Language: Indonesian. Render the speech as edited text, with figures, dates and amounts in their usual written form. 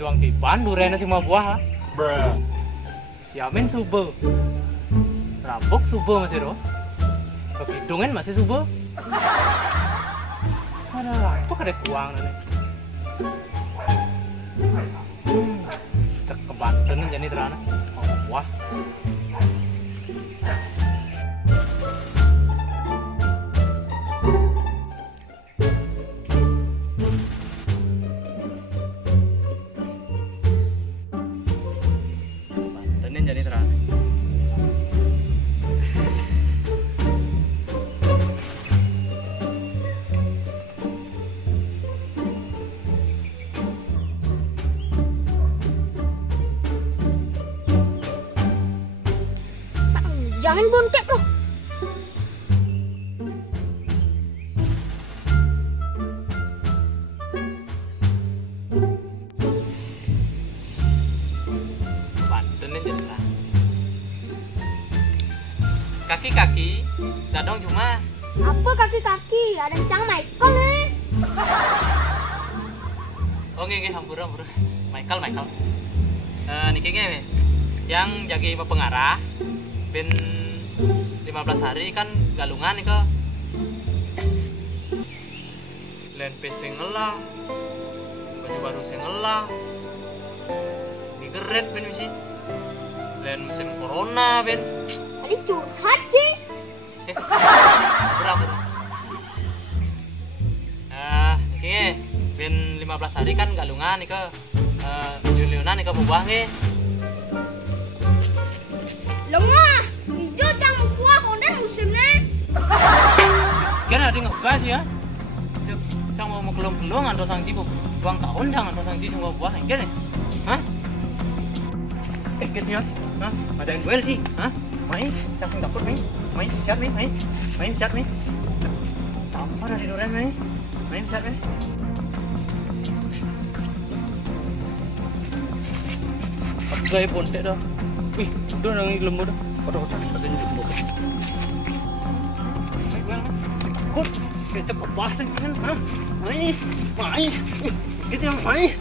Doang di Bandung rene semua buah. Si Amin subuh. Rabok subuh masih ro. Kepidungan masih subuh. Ada apa kada kuang nih. Cek ke Banten jadi terana. Wah. Jadi terang. Jangan bontek loh. Kaki-kaki, dadong cuma. Apa kaki-kaki? Ada cang Michael nih. Oh nggih hampura. Michael. Niki nge yang jagi pengarah ben 15 hari kan galungan nih ke. Len pesing ngelah. Baju baru sing ngelah. Digeret ben misi. Len musim corona ben. Tadi curhat sih. Berapa? Oke, ben 15 hari kan galungan nih ke Juliana nih ke buah nih. Lengah, hijau cang buah konten musimnya. Kan ada ngegas ya. Cang mau kelong-kelong atau sangci buang tahun jangan atau sangci semua buah kan? Hah? Gitu ya? Hah? Madain gue sih? Hah? Main, cak dapur main cat nih, main cat nih. Sampah dari duren main cat nih. Gaya bontek dah. Wih, udah nangis lembu dah. Kotor katanya lembu. Kut, kecap kebah kan? Main, gitu yang main.